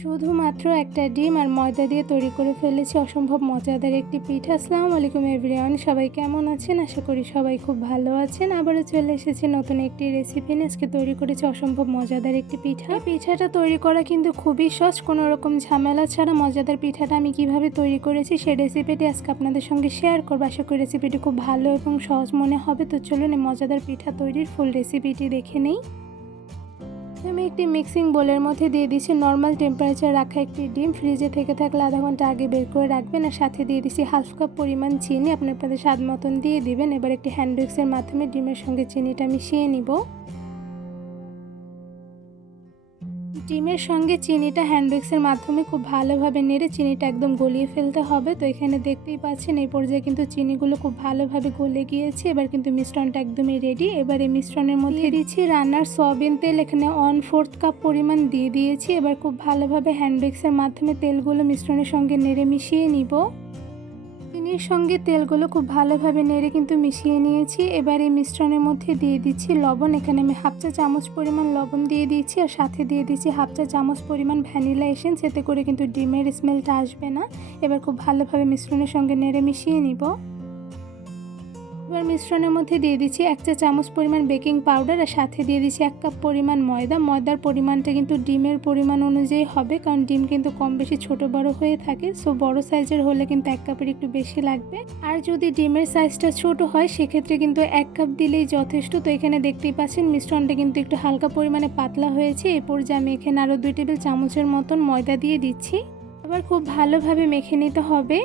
শুধুমাত্র একটা ডিম আর ময়দা দিয়ে তৈরি করে ফেলেছি অসম্ভব মজাদার একটি পিঠা। আসসালামু আলাইকুম এভরিওয়ান সবাই কেমন আছেন? আশা করি সবাই খুব ভালো আছেন। আবারও চলে এসেছি নতুন একটি রেসিপি নিয়ে। আজকে তৈরি করেছি অসম্ভব মজাদার একটি পিঠা। পিঠাটা তৈরি করা কিন্তু খুবই সহজ। কোনো রকম ঝামেলা ছাড়া মজাদার পিঠাটা আমি কীভাবে তৈরি করেছি সেই রেসিপিটি আজকে আপনাদের সঙ্গে শেয়ার করব। আশা করি রেসিপিটি খুব ভালো এবং সহজ মনে হবে। তো চলুন এই মজাদার পিঠা তৈরির ফুল রেসিপিটি দেখে নেই। আমি একটি মিক্সিং বোলের মধ্যে দিয়ে দিচ্ছি নর্মাল টেম্পারেচার রাখা একটি ডিম। ফ্রিজে থেকে থাকলে আধা ঘণ্টা আগে বের করে রাখবেন আর সাথে দিয়ে দিচ্ছি হাফ কাপ পরিমাণ চিনি। আপনার আপনাদের স্বাদ মতন দিয়ে দিবেন। এবার একটি হ্যান্ড মিক্সের মাধ্যমে ডিমের সঙ্গে চিনিটা মিশিয়ে নিব। ডিমের সঙ্গে চিনিটা হ্যান্ডউইক্সের মাধ্যমে খুব ভালোভাবে নেড়ে চিনিটা একদম গলিয়ে ফেলতে হবে। তো এখানে দেখতেই পাচ্ছেন এই পর্যায়ে কিন্তু চিনিগুলো খুব ভালোভাবে গলে গিয়েছে। এবার কিন্তু মিশ্রণটা একদমই রেডি এবার এই মিশ্রণের মধ্যে দিচ্ছি রান্নার সয়াবিন তেল। এখানে ওয়ান ফোর্থ কাপ পরিমাণ দিয়ে দিয়েছি। এবার খুব ভালোভাবে হ্যান্ডউইক্সের মাধ্যমে তেলগুলো মিশ্রণের সঙ্গে নেড়ে মিশিয়ে নিব। চিনির সঙ্গে তেলগুলো খুব ভালোভাবে নেড়ে কিন্তু মিশিয়ে নিয়েছি। এবার এই মিশ্রণের মধ্যে দিয়ে দিচ্ছি লবণ। এখানে আমি হাফ চা চামচ পরিমাণ লবণ দিয়ে দিয়েছি আর সাথে দিয়ে দিচ্ছি হাফ চা চামচ পরিমাণ ভ্যানিলা এসেন্স। এতে করে কিন্তু ডিমের স্মেলটা আসবে না। এবার খুব ভালোভাবে মিশ্রণের সঙ্গে নেড়ে মিশিয়ে নিব। এবার মিশ্রণের মধ্যে দিয়ে দিচ্ছি এক চা চামচ পরিমাণ বেকিং পাউডার আর সাথে দিয়ে দিচ্ছি এক কাপ পরিমাণ ময়দা। ময়দার পরিমাণটা কিন্তু ডিমের পরিমাণ অনুযায়ী হবে, কারণ ডিম কিন্তু কম বেশি ছোট বড় হয়ে থাকে। সো বড় সাইজের হলে কিন্তু এক কাপের একটু বেশি লাগবে। আর যদি ডিমের সাইজটা ছোট হয়, সেক্ষেত্রে কিন্তু এক কাপ দিলেই যথেষ্ট। তো এখানে দেখতেই পাচ্ছেন মিশ্রণটা কিন্তু একটু হালকা পরিমাণে পাতলা হয়েছে। এ পর্যায়ে আমি এখানে আরও দুই টেবিল চামচের মতন ময়দা দিয়ে দিচ্ছি। এবার খুব ভালোভাবে মেখে নিতে হবে।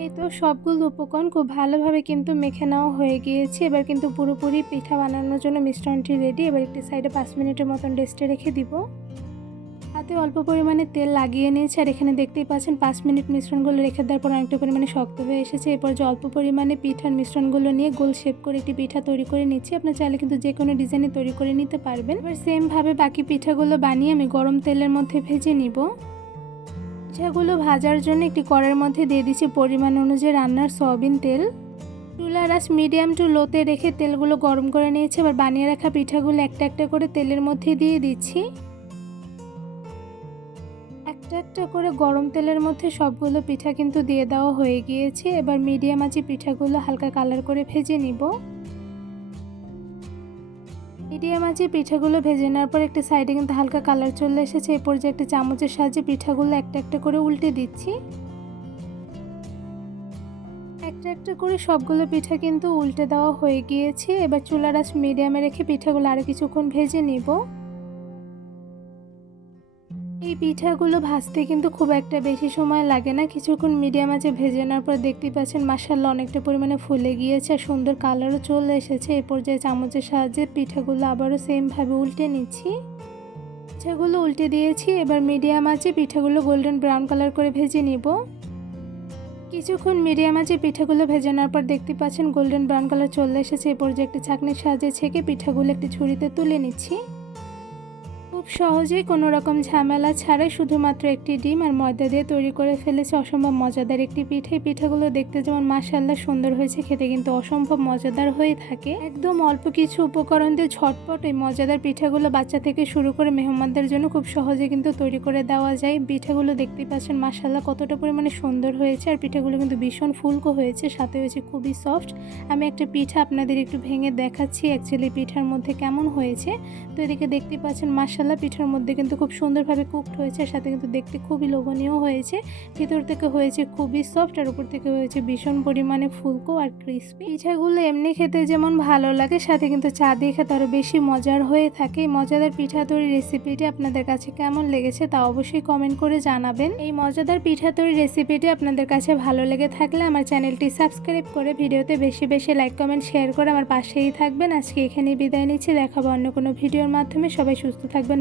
এই তো সবগুলো উপকরণ খুব ভালোভাবে কিন্তু মেখে নেওয়া হয়ে গিয়েছে। এবার কিন্তু পুরোপুরি পিঠা বানানোর জন্য মিশ্রণটি রেডি এবার একটি সাইডে পাঁচ মিনিটের মতন রেস্টে রেখে দিব। হাতে অল্প পরিমাণে তেল লাগিয়ে নিয়েছে আর এখানে দেখতেই পাচ্ছেন পাঁচ মিনিট মিশ্রণগুলো রেখে দেওয়ার পর অনেকটা পরিমাণে শক্ত হয়ে এসেছে। এরপর যে অল্প পরিমাণে পিঠার মিশ্রণগুলো নিয়ে গোল শেপ করে একটি পিঠা তৈরি করে নিচ্ছি। আপনার চাইলে কিন্তু যে কোনো ডিজাইনে তৈরি করে নিতে পারবেন। এবার সেমভাবে বাকি পিঠাগুলো বানিয়ে আমি গরম তেলের মধ্যে ভেজে নিব। পিঠাগুলো ভাজার জন্য একটি কড়ার মধ্যে দিয়ে দিচ্ছি পরিমাণ অনুযায়ী রান্নার সয়াবিন তেল। চুলার রাস মিডিয়াম টু লোতে রেখে তেলগুলো গরম করে নিয়েছি। এবার বানিয়ে রাখা পিঠাগুলো একটা একটা করে তেলের মধ্যে দিয়ে দিচ্ছি। একটা একটা করে গরম তেলের মধ্যে সবগুলো পিঠা কিন্তু দিয়ে দেওয়া হয়ে গিয়েছে। এবার মিডিয়াম আঁচে পিঠাগুলো হালকা কালার করে ভেজে নিব। মিডিয়াম আঁচে পিঠাগুলো ভেজে নেওয়ার পর একটা সাইডে কিন্তু হালকা কালার চলে এসেছে। এরপর যে একটা চামচের সাহায্যে পিঠাগুলো একটা একটা করে উল্টে দিচ্ছি। একটা একটা করে সবগুলো পিঠা কিন্তু উল্টে দেওয়া হয়ে গিয়েছে। এবার চুলার আঁচ মিডিয়ামে রেখে পিঠাগুলো আরও কিছুক্ষণ ভেজে নিব। এই পিঠাগুলো ভাজতে কিন্তু খুব একটা বেশি সময় লাগে না। কিছুক্ষণ মিডিয়াম আঁচে ভেজে নেওয়ার পর দেখতেই পাচ্ছেন মাসাল্লা অনেকটা পরিমাণে ফুলে গিয়েছে আর সুন্দর কালারও চলে এসেছে। এই পর্যায়ে চামচের সাহায্যে পিঠাগুলো আবারও সেমভাবে উল্টে নিচ্ছি। পিঠাগুলো উল্টে দিয়েছি, এবার মিডিয়াম আঁচে পিঠাগুলো গোল্ডেন ব্রাউন কালার করে ভেজে নিব। কিছুক্ষণ মিডিয়াম আঁচে পিঠাগুলো ভেজে নেওয়ার পর দেখতে পাচ্ছেন গোল্ডেন ব্রাউন কালার চলে এসেছে। এই পর্যায়ে একটি ছাঁকনির সাহায্যে ছেঁকে পিঠাগুলো একটি ছুরিতে তুলে নিচ্ছি। খুব সহজেই কোনো রকম ঝামেলা ছাড়াই শুধুমাত্র একটি ডিম আর ময়দা দিয়ে তৈরি করে ফেলেছে। অসম্ভব মজাদার একটি পিঠে। পিঠাগুলো দেখতে যেমন মাসাল্লা সুন্দর হয়েছে, খেতে কিন্তু অসম্ভব মজাদার হয়ে থাকে। একদম অল্প কিছু উপকরণ দিয়ে ঝটপট এই মজাদার পিঠাগুলো বাচ্চা থেকে শুরু করে মেহমানদের জন্য খুব সহজে কিন্তু তৈরি করে দেওয়া যায়। পিঠাগুলো দেখতেই পাচ্ছেন মাসাল্লা কতটা পরিমাণে সুন্দর হয়েছে আর পিঠাগুলো কিন্তু ভীষণ ফুলকো হয়েছে, সাথে হয়েছে খুবই সফট। আমি একটা পিঠা আপনাদের একটু ভেঙে দেখাচ্ছি অ্যাকচুয়ালি পিঠার মধ্যে কেমন হয়েছে। তো এদিকে দেখতে পাচ্ছেন মাসাল্লা পিঠার মধ্যে কিন্তু খুব সুন্দরভাবে কুকড হয়েছে সাথে কিন্তু দেখতে খুবই লোভনীয় হয়েছে। ভিতর থেকে হয়েছে খুবই সফট আর উপর থেকে হয়েছে ভীষণ পরিমাণে ফুলকো আর ক্রিস্পি পিঠাগুলো এমনি খেতে যেমন ভালো লাগে, সাথে কিন্তু চা দিয়ে খেতে আরও বেশি মজার হয়ে থাকে। মজাদার পিঠা তৈরি রেসিপিটি আপনাদের কাছে কেমন লেগেছে তা অবশ্যই কমেন্ট করে জানাবেন। এই মজাদার পিঠা তৈরি রেসিপিটি আপনাদের কাছে ভালো লেগে থাকলে আমার চ্যানেলটি সাবস্ক্রাইব করে ভিডিওতে বেশি বেশি লাইক কমেন্ট শেয়ার করে আমার পাশেই থাকবেন। আজকে এখানেই বিদায় নিচ্ছি। দেখাবো অন্য কোনো ভিডিওর মাধ্যমে। সবাই সুস্থ থাকবেন